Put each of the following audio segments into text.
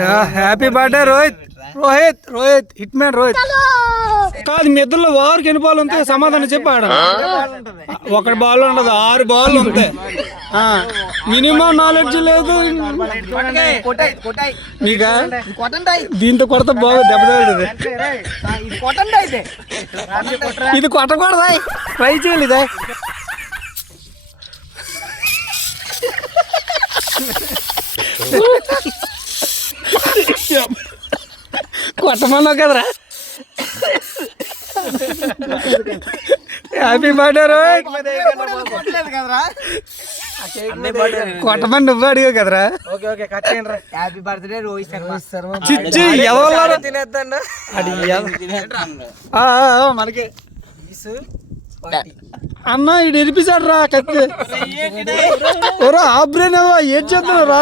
Happy birthday Rohit Rohit Rohit hit man Rohit. కాదు మీ ఇద్దరులో వారికి ఎన్ని బాల్ ఉంటాయి సమాధానం చెప్పాడు. ఒకటి బాల్ ఉండదు, 6 బాల్ ఉంటాయి. మినిమం నాలెడ్జ్ లేదు నీకా. దీంతో కొడత బాగు దెబ్బ తగులుతుంది. ఇది కొట్టకూడదా, ట్రై చేయాలి ఇదే. కొట్టమన్నావు కదరా. Happy birthday Rohit. కొట్టమని నువ్వు అడిగావు కదరా. Happy birthday Rohit Sharma. చిచ్చి ఎవరు తినేద్దా మనకి అన్న ఇటు ఎరిపిస్తాడు రా కత్తి. ఓరా ఆబ్రేనేవా ఏం చేస్తున్నారా.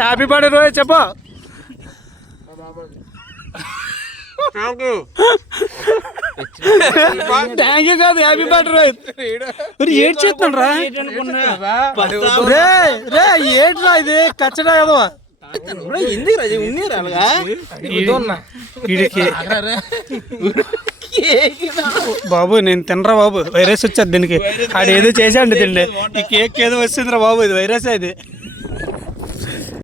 హ్యాపీ బర్త్డే రోహిత్ చెప్ప. థ్యాంక్ యూ కాదు హ్యాపీ బర్త్డే రోహిత్. ఏడ్ చేస్తున్నాడు రా. రే రే ఏడ్రా ఇది కచ్చడా కదవా. బాబు నేను తినరా బాబు, వైరస్ వచ్చేది దీనికి. ఆడు ఏదో చేసాడు తిండి, ఈ కేక్ ఏదో వచ్చిందిరా బాబు, ఇది వైరస్ అది.